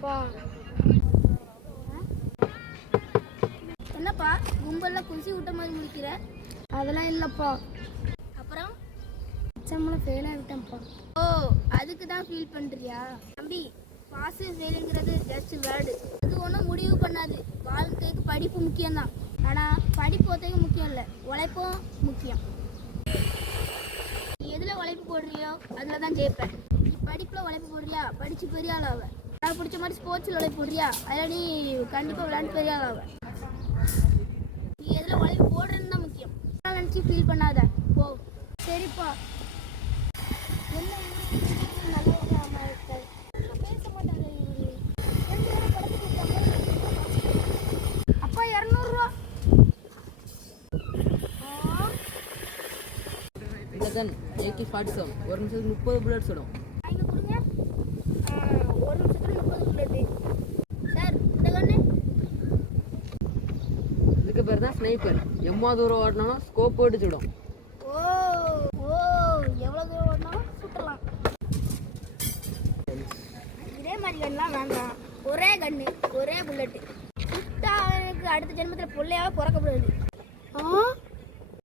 அப்பா என்னப்பா கும்பலில் குசி விட்ட மாதிரி முடிக்கிற? அதெல்லாம் இல்லைப்பா, அப்புறம் எக்ஸாமில் ஃபெயில் ஆகிட்டேன்ப்பா. ஓ, அதுக்கு தான் ஃபீல் பண்ணுறியா? தம்பி, பாஸு ஃபெயிலுங்கிறது ஜஸ்ட் வேர்டு. அது ஒன்றும் முடிவு பண்ணாது. வாழ்க்கைக்கு படிப்பு முக்கியம்தான். ஆனால் படிப்பு ஒருத்தருக்கு முக்கியம் இல்லை, உழைப்பும் முக்கியம். நீ எதில் உழைப்பு போடுறியோ அதில் தான் ஜெயிப்பேன். நீ படிப்பில் உழைப்பு போடுறியா, படித்து பெரிய ஆள் ஆவ. நான் பிடிச்ச மாதிரி ஸ்போர்ட்ஸில் உழைப்பு போடுறியா, அதில் நீ கண்டிப்பாக விளையாண்டு பெரிய ஆள் ஆவ. நீ எதில் உழைப்பு போடுறதுன்னு தான் முக்கியம். நினச்சி ஃபீல் பண்ணாத, போ. சரிப்பா. என்ன நல்ல இருக்கார், பேச மாட்டாங்க இவரு. 2 படத்துக்கு அப்பா 200 ரூபா. இல்லைதான் AK-47 ஒரு நிமிஷத்துக்கு 30 புல்லட்ஸ் விடும். இங்கே கொடுங்க. ஒரு நிமிஷத்துல 30 புல்லட்டு. சார், இந்த கண்ணு. இதுக்கு பேர் தான் ஸ்னைப்பர். எம்மா தூரம் ஓடினாலும் ஸ்கோப் போட்டு சுடும். ஓ ஓ, எவ்வளோ தூரம் ஓடினாலும் சுட்டலாம். இதே மாதிரி கண்ணெலாம் வேண்டாம். ஒரே கண்ணு, ஒரே புல்லட்டு. சுட்டா அவனுக்கு அடுத்த ஜென்மத்தில் பிள்ளையாவே பிறக்கப்படுது.